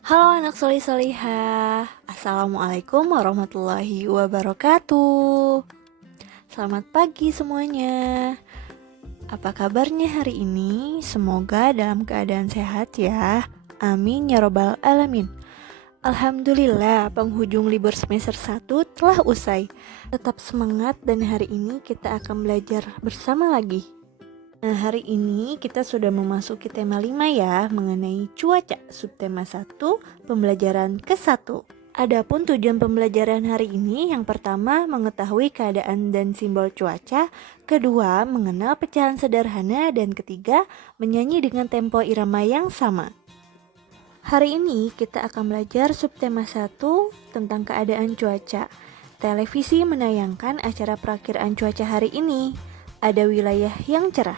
Halo anak solih-solihah. Assalamualaikum warahmatullahi wabarakatuh. Selamat pagi semuanya. Apa kabarnya hari ini? Semoga dalam keadaan sehat ya. Amin ya robbal alamin. Alhamdulillah, penghujung libur semester 1 telah usai. Tetap semangat dan hari ini kita akan belajar bersama lagi. Nah, hari ini kita sudah memasuki tema 5 ya, mengenai cuaca, subtema 1, pembelajaran ke-1. Adapun tujuan pembelajaran hari ini, yang pertama mengetahui keadaan dan simbol cuaca, kedua mengenal pecahan sederhana, dan ketiga menyanyi dengan tempo irama yang sama. Hari ini kita akan belajar subtema 1 tentang keadaan cuaca. Televisi menayangkan acara perakiraan cuaca hari ini. Ada wilayah yang cerah,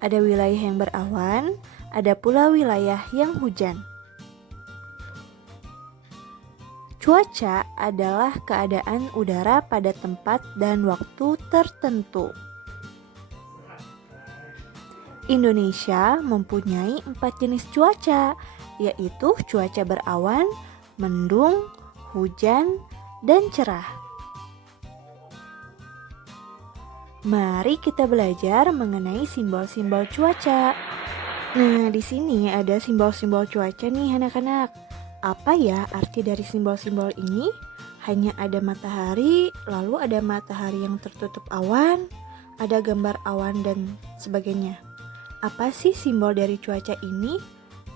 ada wilayah yang berawan, ada pula wilayah yang hujan. Cuaca adalah keadaan udara pada tempat dan waktu tertentu. Indonesia mempunyai 4 jenis cuaca, yaitu cuaca berawan, mendung, hujan, dan cerah. Mari kita belajar mengenai simbol-simbol cuaca. Nah, di sini ada simbol-simbol cuaca nih anak-anak. Apa ya arti dari simbol-simbol ini? Hanya ada matahari, lalu ada matahari yang tertutup awan, ada gambar awan dan sebagainya. Apa sih simbol dari cuaca ini?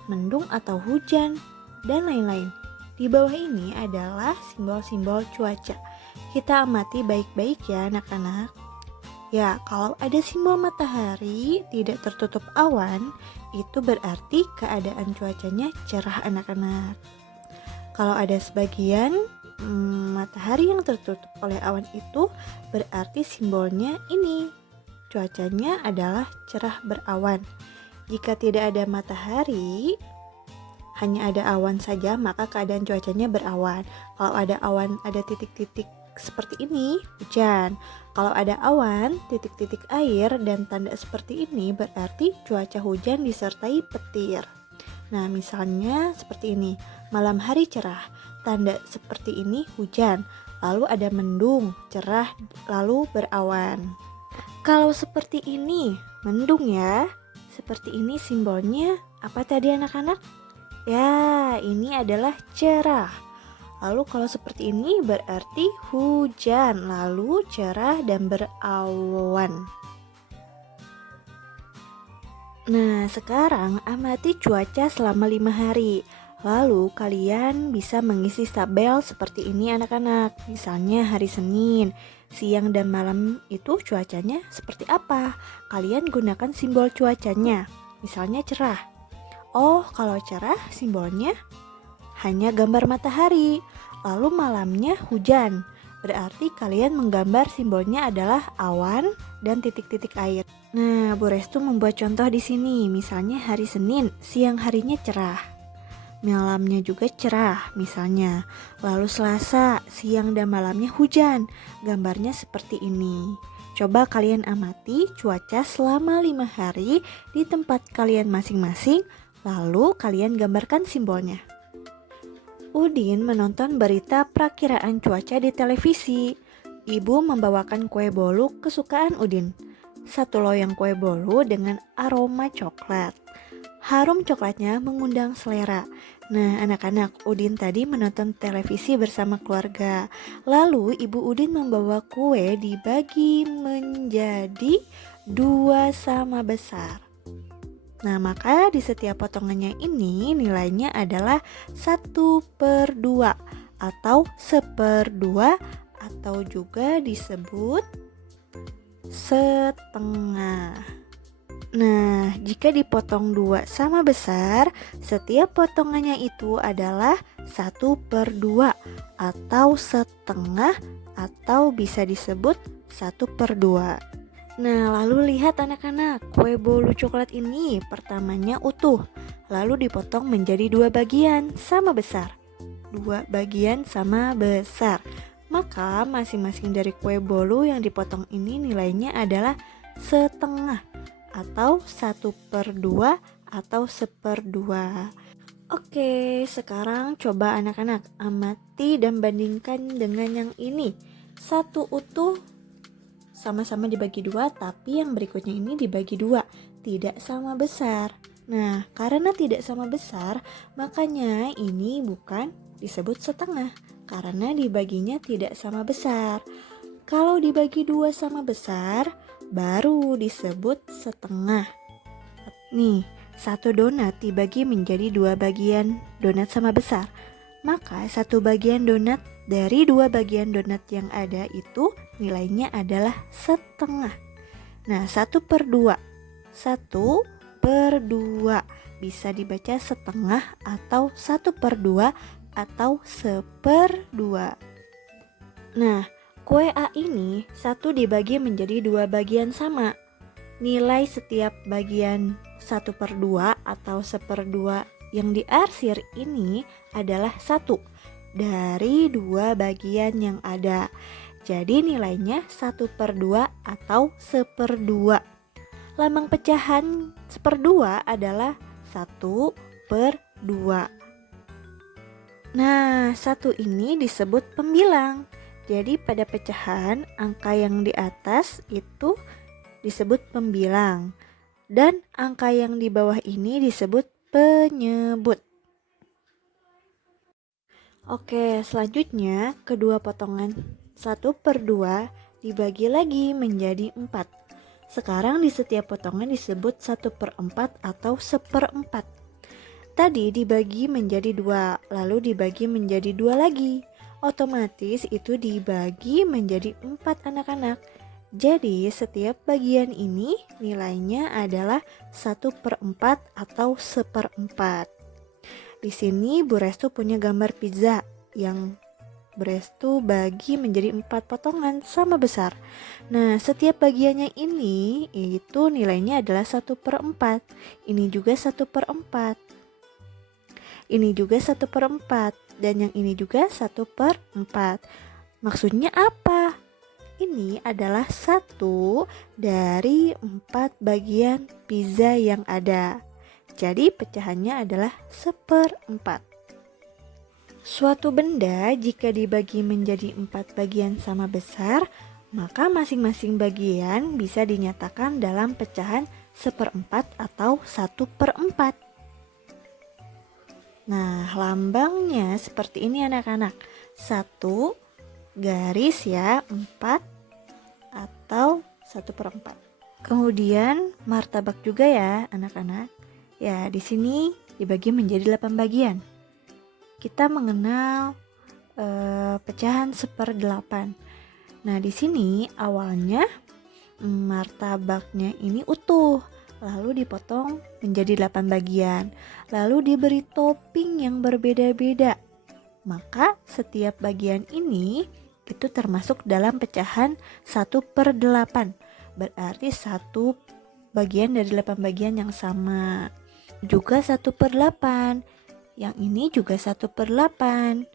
Mendung atau hujan, dan lain-lain. Di bawah ini adalah simbol-simbol cuaca. Kita amati baik-baik ya anak-anak. Ya, kalau ada simbol matahari tidak tertutup awan, itu berarti keadaan cuacanya cerah anak-anak. Kalau ada sebagian matahari yang tertutup oleh awan itu, berarti simbolnya ini. Cuacanya adalah cerah berawan. Jika tidak ada matahari, hanya ada awan saja, maka keadaan cuacanya berawan. Kalau ada awan, ada titik-titik seperti ini, hujan. Kalau ada awan, titik-titik air dan tanda seperti ini berarti cuaca hujan disertai petir. Nah, misalnya seperti ini, malam hari cerah, tanda seperti ini hujan. Lalu ada mendung, cerah, lalu berawan. Kalau seperti ini, mendung ya. Seperti ini simbolnya apa tadi anak-anak? Ya, ini adalah cerah. Lalu kalau seperti ini berarti hujan, lalu cerah dan berawan. Nah, sekarang amati cuaca selama 5 hari. Lalu kalian bisa mengisi tabel seperti ini anak-anak. Misalnya hari Senin, siang dan malam itu cuacanya seperti apa? Kalian gunakan simbol cuacanya. Misalnya cerah. Oh, kalau cerah simbolnya hanya gambar matahari, lalu malamnya hujan. Berarti kalian menggambar simbolnya adalah awan dan titik-titik air. Nah, Bu Restu membuat contoh di sini. Misalnya hari Senin, siang harinya cerah, malamnya juga cerah misalnya. Lalu Selasa, siang dan malamnya hujan. Gambarnya seperti ini. Coba kalian amati cuaca selama 5 hari di tempat kalian masing-masing, lalu kalian gambarkan simbolnya. Udin menonton berita perakiraan cuaca di televisi. Ibu membawakan kue bolu kesukaan Udin. Satu loyang kue bolu dengan aroma coklat. Harum coklatnya mengundang selera. Nah, anak-anak, Udin tadi menonton televisi bersama keluarga. Lalu ibu Udin membawa kue dibagi menjadi 2 sama besar. Nah, maka di setiap potongannya ini nilainya adalah 1/2 atau 1/2 atau juga disebut setengah. Nah, jika dipotong 2 sama besar, setiap potongannya itu adalah 1/2 atau setengah atau bisa disebut 1/2. Nah, lalu lihat anak-anak, kue bolu coklat ini pertamanya utuh, lalu dipotong menjadi 2 bagian sama besar. 2 bagian sama besar. Maka masing-masing dari kue bolu yang dipotong ini nilainya adalah setengah atau 1/2 atau 1/2. Oke, sekarang coba anak-anak amati dan bandingkan dengan yang ini. Satu utuh sama-sama dibagi dua, tapi yang berikutnya ini dibagi dua, tidak sama besar. Nah, karena tidak sama besar, makanya ini bukan disebut setengah, karena dibaginya tidak sama besar. Kalau dibagi dua sama besar, baru disebut setengah. Nih, satu donat dibagi menjadi dua bagian donat sama besar. Maka satu bagian donat dari dua bagian donat yang ada itu nilainya adalah setengah. Nah, 1/2. 1/2 bisa dibaca setengah atau 1/2 atau 1/2. Nah, kue A ini satu dibagi menjadi dua bagian sama. Nilai setiap bagian 1/2 atau 1/2 yang diarsir ini adalah 1 dari dua bagian yang ada. Jadi nilainya 1/2 atau 1/2. Lambang pecahan 1/2 adalah 1/2. Nah, 1 ini disebut pembilang. Jadi pada pecahan angka yang di atas itu disebut pembilang dan angka yang di bawah ini disebut penyebut. Oke, selanjutnya kedua potongan 1/2 dibagi lagi menjadi 4. Sekarang di setiap potongan disebut 1/4 atau 1/4. Tadi dibagi menjadi 2, lalu dibagi menjadi 2 lagi. Otomatis itu dibagi menjadi 4 anak-anak. Jadi setiap bagian ini nilainya adalah 1/4 atau 1/4. Di sini Bu Restu punya gambar pizza yang Bu Restu bagi menjadi 4 potongan sama besar. Nah, setiap bagiannya ini itu nilainya adalah 1/4. Ini juga 1/4. Ini juga 1/4 dan yang ini juga 1/4. Maksudnya apa? Ini adalah 1 dari 4 bagian pizza yang ada. Jadi pecahannya adalah 1/4. Suatu benda jika dibagi menjadi 4 bagian sama besar, maka masing-masing bagian bisa dinyatakan dalam pecahan 1/4 atau 1/4. Nah, lambangnya seperti ini anak-anak. 1 garis ya, 4 atau 1/4. Kemudian martabak juga ya anak-anak. Ya, di sini dibagi menjadi 8 bagian. Kita mengenal pecahan 1/8. Nah, di sini awalnya martabaknya ini utuh, lalu dipotong menjadi 8 bagian, lalu diberi topping yang berbeda-beda. Maka setiap bagian ini itu termasuk dalam pecahan 1/8. Berarti satu bagian dari 8 bagian yang sama. Juga 1/8. Yang ini juga 1/8.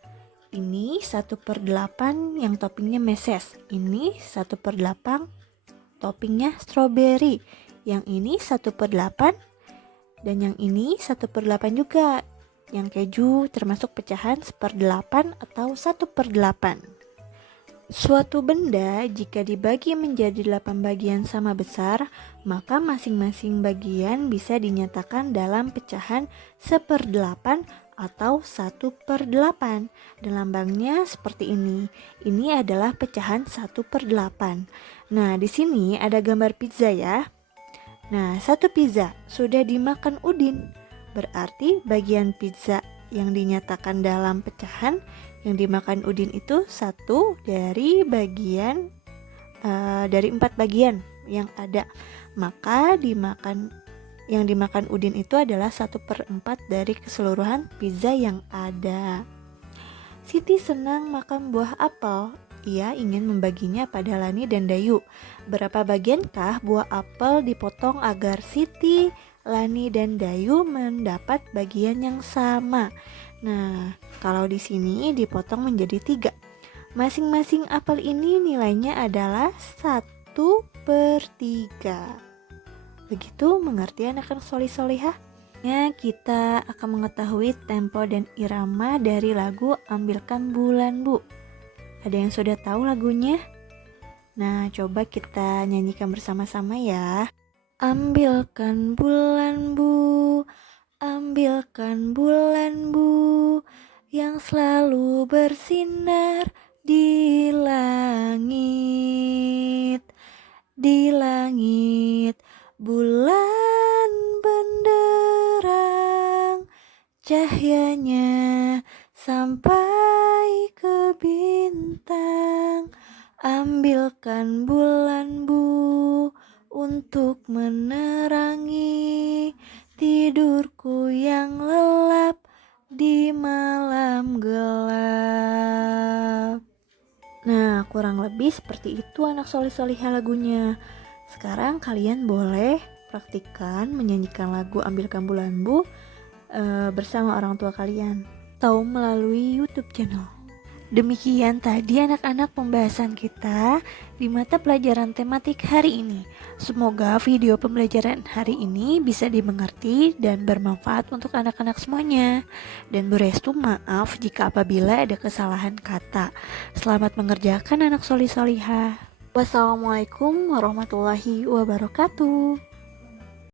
Ini 1/8 yang toppingnya meses. Ini 1/8 toppingnya strawberry. Yang ini 1/8 dan yang ini 1/8 juga. Yang keju termasuk pecahan 1/8 atau 1/8. Suatu benda jika dibagi menjadi 8 bagian sama besar, maka masing-masing bagian bisa dinyatakan dalam pecahan 1/8 atau 1/8. Dan lambangnya seperti ini. Ini adalah pecahan 1/8. Nah, di sini ada gambar pizza ya. Nah, satu pizza sudah dimakan Udin. Berarti bagian pizza yang dinyatakan dalam pecahan yang dimakan Udin itu 1 dari bagian dari 4 bagian yang ada. Maka yang dimakan Udin itu adalah 1/4 dari keseluruhan pizza yang ada. Siti senang makan buah apel. Ia ingin membaginya pada Lani dan Dayu. Berapa bagiankah buah apel dipotong agar Siti, Lani, dan Dayu mendapat bagian yang sama? Nah, kalau di sini dipotong menjadi 3. Masing-masing apel ini nilainya adalah 1/3. Begitu mengerti anak-anak solih-solihah? Kita akan mengetahui tempo dan irama dari lagu Ambilkan Bulan Bu. Ada yang sudah tahu lagunya? Nah, coba kita nyanyikan bersama-sama ya. Ambilkan bulan Bu, ambilkan bulan Bu, yang selalu bersinar di langit. Di langit bulan benderang, cahyanya sampai ke bintang. Ambilkan bulan Bu untuk menerangi tidurku yang lelap di malam gelap. Nah, kurang lebih seperti itu anak solih-solihah lagunya. Sekarang kalian boleh praktikkan menyanyikan lagu Ambilkan Bulan Bu bersama orang tua kalian atau melalui YouTube channel. Demikian tadi anak-anak pembahasan kita di mata pelajaran tematik hari ini. Semoga video pembelajaran hari ini bisa dimengerti dan bermanfaat untuk anak-anak semuanya. Dan Bu Restu maaf jika apabila ada kesalahan kata. Selamat mengerjakan anak solih-solihah. Wassalamualaikum warahmatullahi wabarakatuh.